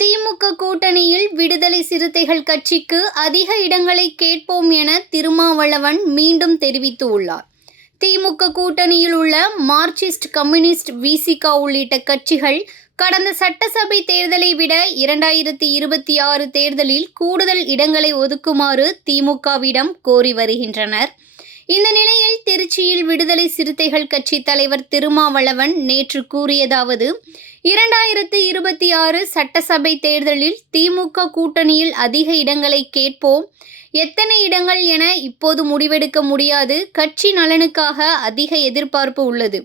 திமுக கூட்டணியில் விடுதலை சிறுத்தைகள் கட்சிக்கு அதிக இடங்களை கேட்போம் என திருமாவளவன் மீண்டும் தெரிவித்துள்ளார். திமுக கூட்டணியில் உள்ள மார்க்சிஸ்ட், கம்யூனிஸ்ட், விசிக உள்ளிட்ட கட்சிகள் கடந்த சட்டசபை தேர்தலை விட 2026 தேர்தலில் கூடுதல் இடங்களை ஒதுக்குமாறு திமுகவிடம் கோரி வருகின்றனர். இந்த நிலையில் திருச்சியில் விடுதலை சிறுத்தைகள் கட்சி தலைவர் திருமாவளவன் நேற்று கூறியதாவது: 2026 சட்டசபை தேர்தலில் திமுக கூட்டணியில் அதிக இடங்களை கேட்போம். எத்தனை இடங்கள் என இப்போது முடிவெடுக்க முடியாது. கட்சி நலனுக்காக அதிக எதிர்பார்ப்பு உள்ளது.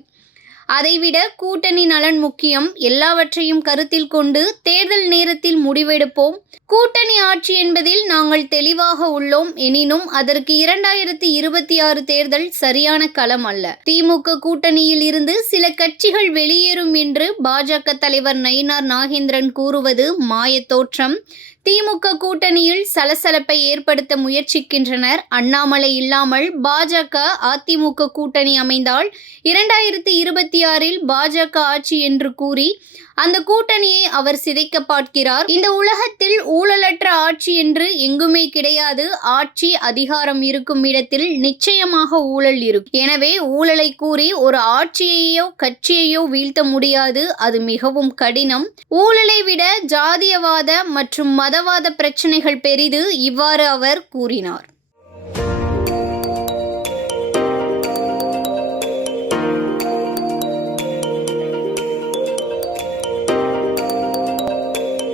அதைவிட கூட்டணி நலன் முக்கியம். எல்லாவற்றையும் கருத்தில் கொண்டு தேர்தல் நேரத்தில் முடிவெடுப்போம். கூட்டணி ஆட்சி என்பதில் நாங்கள் தெளிவாக உள்ளோம். எனினும் அதற்கு 2026 தேர்தல் சரியான களம் அல்ல. திமுக கூட்டணியில் இருந்து சில கட்சிகள் வெளியேறும் என்று பாஜக தலைவர் நயினார் நாகேந்திரன் கூறுவது மாயத் தோற்றம். திமுக கூட்டணியில் சலசலப்பை ஏற்படுத்த முயற்சிக்கின்றனர். அண்ணாமலை இல்லாமல் பாஜக, அதிமுக கூட்டணி அமைந்தால் 2026 பாஜக ஆட்சி என்று கூறி அந்த கூட்டணியை அவர் சிதைக்க பார்க்கிறார். இந்த உலகத்தில் ஊழலற்ற ஆட்சி என்று எங்குமே கிடையாது. ஆட்சி, அதிகாரம் இருக்கும் இடத்தில் நிச்சயமாக ஊழல் இருக்கும். எனவே ஊழலை கூறி ஒரு ஆட்சியையோ கட்சியையோ வீழ்த்த முடியாது. அது மிகவும் கடினம். ஊழலை விட ஜாதியவாத மற்றும் மதவாத பிரச்சனைகள் பெரிது. இவ்வாறு அவர் கூறினார்.